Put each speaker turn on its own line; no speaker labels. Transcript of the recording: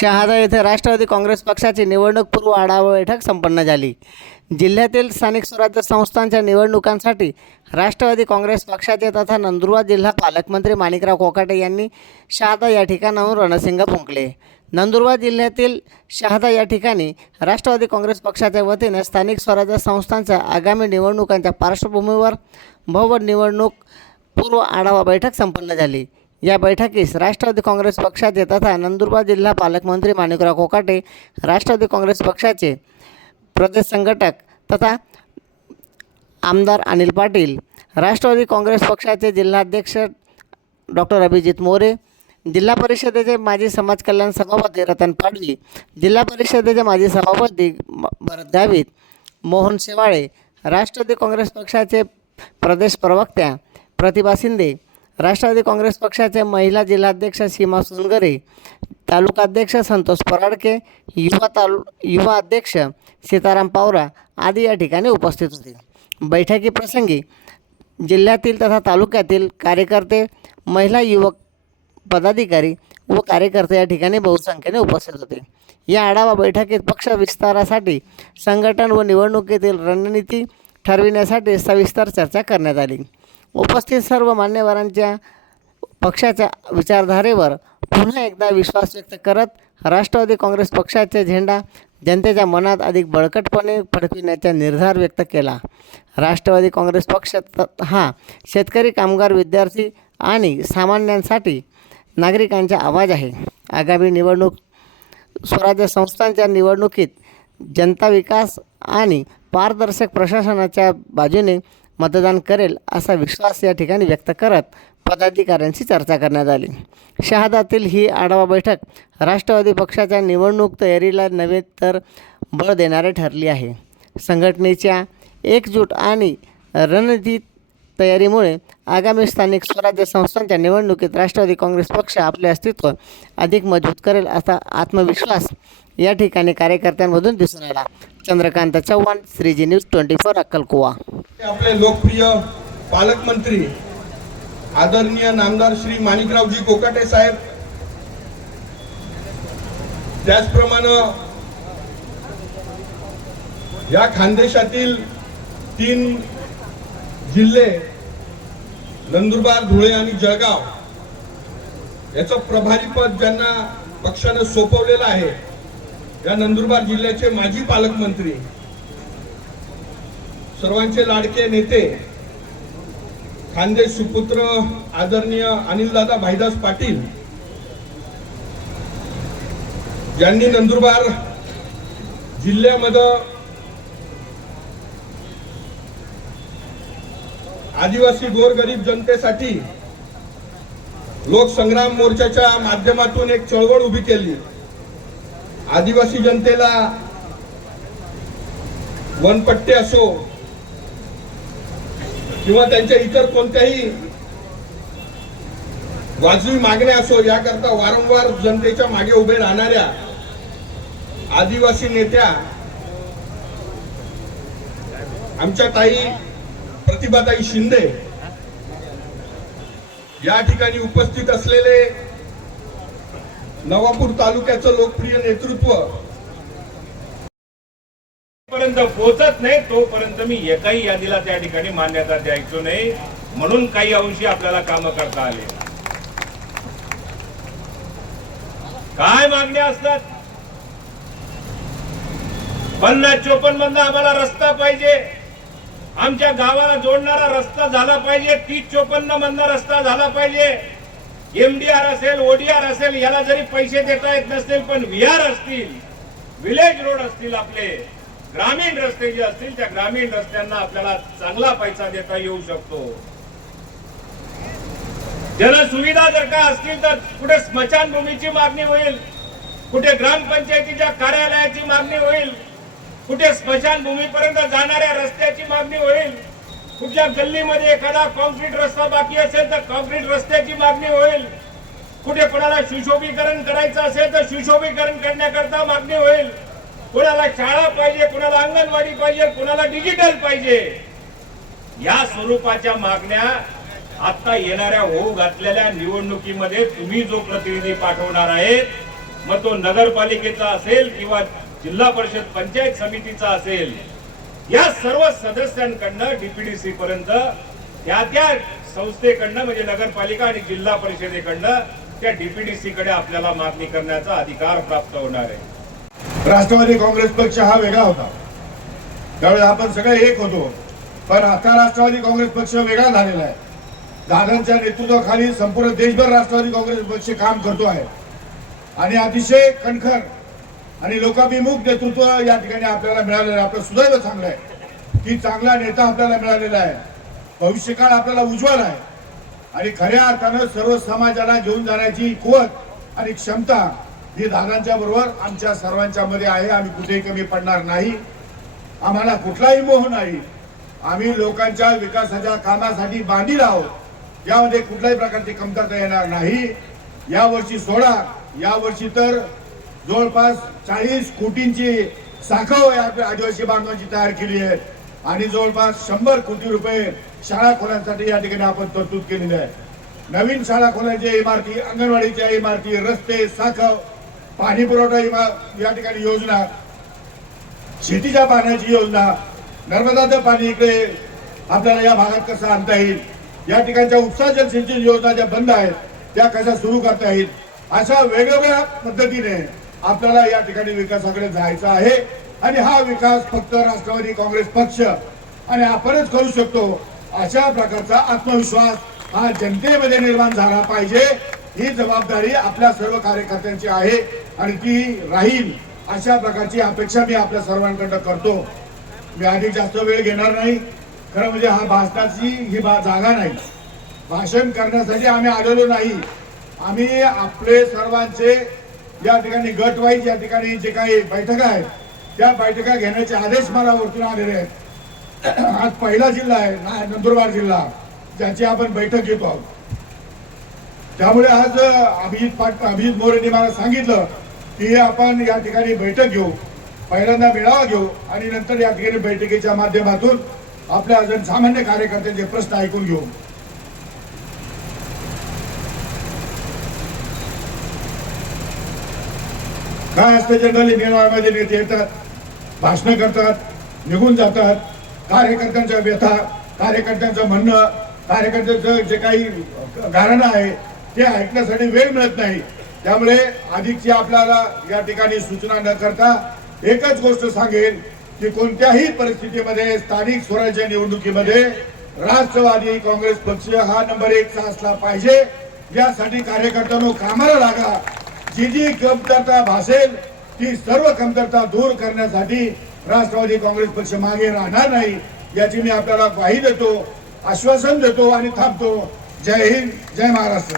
शहादा येथे राष्ट्रवादी काँग्रेस पक्षाची निवडणूकपूर्व आढावा बैठक संपन्न झाली. जिल्ह्यातील स्थानिक स्वराज्य संस्थांच्या निवडणुकांसाठी राष्ट्रवादी काँग्रेस पक्षाचे तथा नंदुरबार जिल्हा पालकमंत्री माणिकराव कोकाटे यांनी शहादा या ठिकाणाहून रणसिंग फुंकले. नंदुरबार जिल्ह्यातील शहादा या ठिकाणी राष्ट्रवादी काँग्रेस पक्षाच्या वतीने स्थानिक स्वराज्य संस्थांच्या आगामी निवडणुकांच्या पार्श्वभूमीवर भव्य निवडणूक पूर्व आढावा बैठक संपन्न झाली. या बैठकीस राष्ट्रवादी काँग्रेस पक्षाचे तथा नंदुरबार जिल्हा पालकमंत्री माणिकराव कोकाटे राष्ट्रवादी काँग्रेस पक्षाचे प्रदेश संघटक तथा आमदार अनिल पाटील राष्ट्रवादी काँग्रेस पक्षाचे जिल्हाध्यक्ष डॉक्टर अभिजित मोरे जिल्हा परिषदेचे माजी समाज कल्याण सभापती रतन पाडवी जिल्हा परिषदेचे माजी सभापती भरत गावित मोहन शेवाळे राष्ट्रवादी काँग्रेस पक्षाचे प्रदेश प्रवक्त्या प्रतिभा शिंदे राष्ट्रवादी काँग्रेस पक्षाचे महिला जिल्हाध्यक्ष सीमा सोनगरे तालुकाध्यक्ष संतोष पराडके युवा तालु युवा अध्यक्ष सीताराम पावरा आदी या ठिकाणी उपस्थित होते. बैठकीप्रसंगी जिल्ह्यातील तथा तालुक्यातील कार्यकर्ते महिला युवक पदाधिकारी व कार्यकर्ते या ठिकाणी बहुसंख्येने उपस्थित होते. या आढावा बैठकीत पक्ष विस्तारासाठी संघटन व निवडणुकीतील रणनीती ठरविण्यासाठी सविस्तर चर्चा करण्यात आली. उपस्थित सर्व मान्यवरांच्या पक्षाच्या विचारधारेवर पुन्हा एकदा विश्वास व्यक्त करत राष्ट्रवादी काँग्रेस पक्षाचा झेंडा जनतेच्या मनात अधिक बळकटपणे फडकविण्याचा निर्धार व्यक्त केला. राष्ट्रवादी काँग्रेस पक्ष हा शेतकरी कामगार विद्यार्थी आणि सामान्यांसाठी नागरिकांचा आवाज आहे. आगामी निवडणूक स्वराज्य संस्थांच्या निवडणुकीत जनता विकास आणि पारदर्शक प्रशासनाच्या बाजूने मतदान करेल असा विश्वास या ठिकाणी व्यक्त करत पदाधिकाऱ्यांशी चर्चा करण्यात आली. शहादातील ही आढावा बैठक राष्ट्रवादी पक्षाच्या निवडणूक तयारीला नव्हे तर बळ देणारे ठरली आहे. संघटनेच्या एकजूट आणि रणनीती तयारीमुळे आगामी स्थानिक स्वराज्य संस्थांच्या निवडणुकीत राष्ट्रवादी काँग्रेस पक्ष आपले अस्तित्व अधिक मजबूत करेल असा आत्मविश्वास या ठिकाणी कार्यकर्त्यांमधून दिसून आला. Chandrakant Chavan Shriji news twenty four अक्कलकुवा.
आपले लोकप्रिय पालकमंत्री आदरणीय नामदार श्री माणिकरावजी कोकाटे साहेब. त्याचप्रमाणे या खानदेशातील तीन जिल्हे नंदुरबार धुळे आणि जळगाव याचं प्रभारीपद ज्यांना पक्षानं सोपवलेलं आहे या नंदुरबार जिल्ह्याचे माजी पालकमंत्री सर्वांचे लाडके नेते खानदेश सुपुत्र आदरणीय अनिलदादा भाईदास पाटील यांनी नंदुरबार जिल्ह्यामध्ये आदिवासी गोरगरीब जनतेसाठी लोकसंग्राम मोर्चाच्या माध्यमातून एक चळवळ उभी केली. आदिवासी जनतेला वनपट्टे असो किंवा त्यांच्या इतर कोणत्याही वाजवी मागण्या असो याकरता वारंवार जनतेच्या मागे उभे राहणाऱ्या आदिवासी नेत्या आमच्या ताई प्रतिभाताई शिंदे या ठिकाणी उपस्थित असलेले नवापूर तालुक्याचं लोकप्रिय नेतृत्व
पर्यंत पोहोचत नाही तोपर्यंत मी एकाही यादीला त्या ठिकाणी मान्यता द्यायचो नाही. म्हणून काही अंशी आपल्याला काम करता आले. काय मागण्या असतात? पन्नास चोपन्न मधनं आम्हाला रस्ता पाहिजे. आमच्या गावाला जोडणारा रस्ता झाला पाहिजे तीस चोपन्न मधनं रस्ता झाला पाहिजे. एमडीआर असेल ओडीआर असेल याला जरी पैसे देता येत नसतील पण व्हीआर असतील विलेज रोड असतील आपले ग्रामीण रस्ते जे असतील त्या ग्रामीण रस्त्यांना आपल्याला चांगला पैसा देता येऊ शकतो. जनसुविधा जर का असतील तर कुठे स्मशानभूमीची मागणी होईल कुठे ग्रामपंचायतीच्या कार्यालयाची मागणी होईल कुठे स्मशानभूमीपर्यंत जाणाऱ्या रस्त्याची मागणी होईल? कुठल्या गल्लीमध्ये एखादा कॉन्क्रीट रस्ता बाकी असेल तर कॉन्क्रीट रस्त्याची मागणी होईल. कुठे कोणाला सुशोभीकरण करायचं असेल तर सुशोभीकरण करण्याकरता मागणी होईल. कोणाला शाळा पाहिजे कुणाला अंगणवाडी पाहिजे कुणाला डिजिटल पाहिजे. या स्वरूपाच्या मागण्या आता येणाऱ्या होऊ घातलेल्या निवडणुकीमध्ये तुम्ही जो प्रतिनिधी पाठवणार आहेत मग तो नगरपालिकेचा असेल किंवा जिल्हा परिषद पंचायत समितीचा असेल या सर्व सदस्यांकडनं डीपीडीसी पर्यंत त्या त्या संस्थेकडनं म्हणजे नगरपालिका आणि जिल्हा परिषदेकडनं त्या डीपीडीसी कडे आपल्याला मागणी करण्याचा अधिकार प्राप्त होणार आहे.
राष्ट्रवादी काँग्रेस पक्ष हा वेगळा होता. त्यावेळेस आपण सगळे एक होतो. पण आता राष्ट्रवादी काँग्रेस पक्ष वेगळा झालेला आहे. दादांच्या नेतृत्वाखाली संपूर्ण देशभर राष्ट्रवादी काँग्रेस पक्ष काम करतो आहे. आणि अतिशय कणखर आणि लोकाभिमुख नेतृत्व या ठिकाणी आपल्याला मिळालेलं आहे. आपलं सुदैव चांगलं आहे. की चांगला नेता आपल्याला मिळालेला आहे. भविष्यकाळ आपल्याला उज्ज्वल आहे. आणि खऱ्या अर्थानं सर्व समाजाला घेऊन जाण्याची कुवत आणि क्षमता ही दादांच्या बरोबर आमच्या सर्वांच्या मध्ये आहे. आम्ही कुठेही कमी पडणार नाही. आम्हाला कुठलाही मोह नाही. आम्ही लोकांच्या विकासाच्या कामासाठी बांधील आहोत. यामध्ये कुठल्याही प्रकारची कमतरता येणार नाही. यावर्षी सोडा. यावर्षी तर जवळपास चाळीस कोटींची साखव या आदिवासी बांधवांची तयार केली आहे. आणि जवळपास शंभर कोटी रुपये शाळा खोल्यांसाठी या ठिकाणी आपण तरतूद केलेली आहे. नवीन शाळा खोल्यांच्या इमारती अंगणवाडीच्या इमारती रस्ते साखव पाणी पुरवठा इमा- या ठिकाणी योजना शेतीच्या पाण्याची योजना नर्मदाचं पाणी इकडे आपल्याला या भागात कसं आणता येईल या ठिकाणच्या उपसा जलसिंचन योजना ज्या बंद आहेत त्या कशा सुरू करता येईल अशा वेगवेगळ्या पद्धतीने आपल्याला या ठिकाणी विकासाकडे जायचं आहे. आणि हा विकास फक्त राष्ट्रवादी काँग्रेस पक्ष आणि आपणच करू शकतो अशा प्रकारचा आत्मविश्वास हा जनतेमध्ये निर्माण झाला पाहिजे. ही जबाबदारी आपल्या सर्व कार्यकर्त्यांची आहे आणि ती राहील अशा प्रकारची अपेक्षा मी आपल्या सर्वांकडनं करतो. मी अधिक जास्त वेळ घेणार नाही. खरं म्हणजे हा भाषणाची ही बा- जागा नाही. भाषण करण्यासाठी आम्ही आलेलो नाही. आम्ही आपले सर्वांचे या ठिकाणी गट वाईज या ठिकाणी जे काही बैठका आहेत त्या बैठका घेण्याचे आदेश मला वरतून आलेले आहेत. आज पहिला जिल्हा आहे नंदुरबार जिल्हा ज्याची आपण बैठक घेतो आहोत. त्यामुळे आज अभिजित पाट अभिजित मोरेंनी मला सांगितलं की आपण या ठिकाणी बैठक घेऊ पहिल्यांदा मेळावा घेऊ आणि नंतर या ठिकाणी बैठकीच्या माध्यमातून आपल्या सामान्य कार्यकर्त्यांचे प्रश्न ऐकून घेऊ. काय असतं जनरली मेळाव्यामध्ये नेते येतात भाषणं करतात निघून जातात. कार्यकर्त्यांच्या व्यथा कार्यकर्त्यांचं म्हणणं कार्यकर्त्यांचं जे काही गाणं आहे ते ऐकण्यासाठी वेळ मिळत नाही. त्यामुळे अधिकची आपल्याला या ठिकाणी सूचना न करता एकच गोष्ट सांगेल की कोणत्याही परिस्थितीमध्ये स्थानिक स्वराज्य निवडणुकीमध्ये राष्ट्रवादी काँग्रेस पक्ष हा नंबर एकचा असला पाहिजे. यासाठी कार्यकर्त्यांनो कामाला लागा. जी जी कमतरता भासेल ती सर्व कमतरता दूर करण्यासाठी राष्ट्रवादी काँग्रेस पक्ष मागे राहणार नाही याची मी आपल्याला ग्वाही देतो आश्वासन देतो आणि थांबतो. जय हिंद जय महाराष्ट्र.